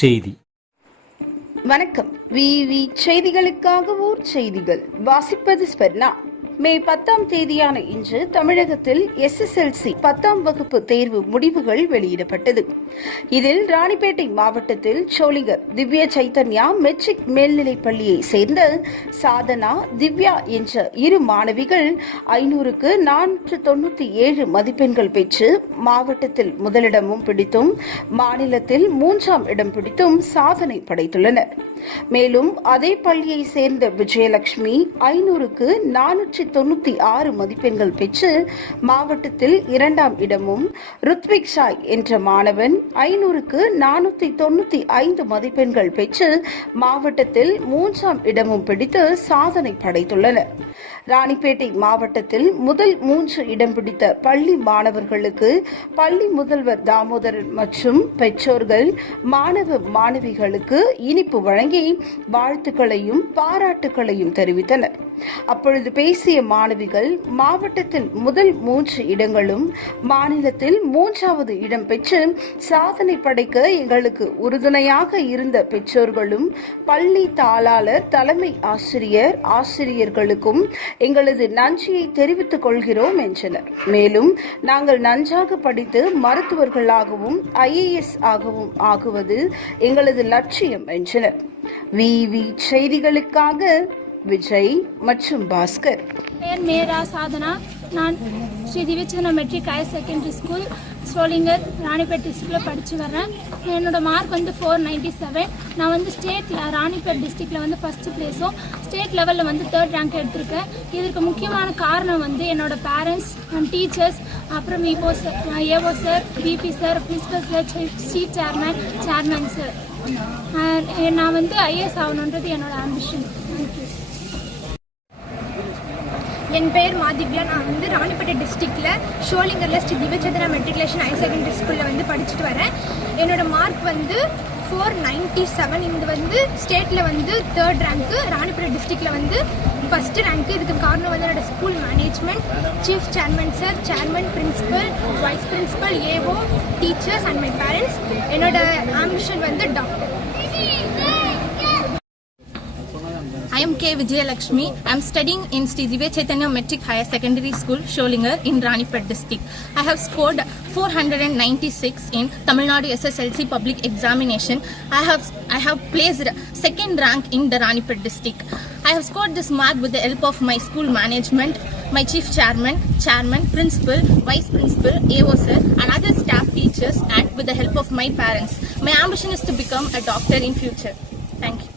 செய்தி. வணக்கம். விவி செய்திகளுக்காக ஊர் செய்திகள் வாசிப்பது ஸ்பெர்னா. மே 10ஆம் தேதியான இன்று தமிழகத்தில் SSLC 10ஆம் வகுப்பு தேர்வு முடிவுகள் வெளியிடப்பட்டது. இதில் ராணிப்பேட்டை மாவட்டத்தில் சோளிங்கர் திவ்யா சைத்தன்யா மெட்ரிக் மேல்நிலைப் பள்ளியை சேர்ந்த சாதனா திவ்யா என்ற இரு மாணவிகள் 500க்கு 497 மதிப்பெண்கள் பெற்று மாவட்டத்தில் முதலிடமும் பிடித்தும் மாநிலத்தில் 3ஆம் இடம் பிடித்தும் சாதனை படைத்துள்ளனர். மேலும் அதே பள்ளியை சேர்ந்த விஜயலட்சுமி 500க்கு 496 மதிப்பெண்கள் பெற்று மாவட்டத்தில் 2ஆம் இடமும், ருத்விக் சாய் என்ற மாணவன் 500க்கு 495 மதிப்பெண்கள் பெற்று மாவட்டத்தில் 3ஆம் இடமும் பிடித்து சாதனை படைத்துள்ளனர். ராணிப்பேட்டை மாவட்டத்தில் முதல் 3 இடம் பிடித்த பள்ளி மாணவர்களுக்கு பள்ளி முதல்வர் தாமோதரன் மற்றும் பெற்றோர்கள் மாணவ மாணவிகளுக்கு இனிப்பு வழங்கி வாழ்த்துக்களையும் பாராட்டுகளையும் தெரிவித்தனர். அப்பொழுது பேசிய மாணவிகள், மாவட்டத்தில் முதல் 3 இடங்களும் மாநிலத்தில் 3ஆவது இடம் பெற்று சாதனை படைக்க எங்களுக்கு உறுதுணையாக இருந்த பெற்றோர்களும் பள்ளி தாளாளர், தலைமை ஆசிரியர், ஆசிரியர்களுக்கும் எங்களது நன்றியை தெரிவித்துக் கொள்கிறோம் என்றனர். மேலும் நாங்கள் நன்றாக படித்து மருத்துவர்களாகவும் IAS ஆகவும் ஆகுவது எங்களது லட்சியம் என்றனர். விவி செய்திகளுக்காக விஜய் மற்றும் பாஸ்கர். பெயர் மேரா சாதனா. நான் Sri Divyachandra matric higher secondary school Sholinghur Ranipet டிஸ்ட்ரிக்டில் படித்து வரேன். என்னோடய மார்க் 497. நான் ஸ்டேட் ராணிப்பேட் டிஸ்ட்ரிக்டில் ஃபஸ்ட்டு ப்ளேஸும் ஸ்டேட் லெவலில் 3rd ரேங்க் எடுத்திருக்கேன். இதற்கு முக்கியமான காரணம் என்னோட பேரண்ட்ஸ் அண்ட் டீச்சர்ஸ், அப்புறம் EO sir, BP sir, principal sir, chief chairman sir. நான் IAS ஆகணுன்றது என்னோட ஆம்பிஷன். என் பெயர் மாதிவ்யா. நான் ராணிப்பேட்டை டிஸ்ட்ரிக்டில் ஷோலிங்கரில் Sri Divyachandra matriculation higher secondary ஸ்கூலில் படிச்சுட்டு வரேன். என்னோட மார்க் 497. இது ஸ்டேட்டில் 3rd ரேங்க்கு, ராணிப்பேட்டை டிஸ்ட்ரிக்டில் ஃபஸ்ட்டு ரேங்க்கு. இதுக்கு காரணம் என்னோட school management, chief chairman sir, chairman, principal, vice principal, AO, teachers and my parents. என்னோட ambition doctor. I am K. Vijayalakshmi. I am studying in Sri Divya Chaitanya Metric Higher Secondary School, Sholingar in Ranipet district. I have scored 496 in Tamil Nadu SSLC public examination. I have placed 2nd rank in the Ranipet district. I have scored this mark with the help of my school management, my chief chairman, principal, vice principal, AO sir, and other staff teachers, and with the help of my parents. My ambition is to become a doctor in future. Thank you.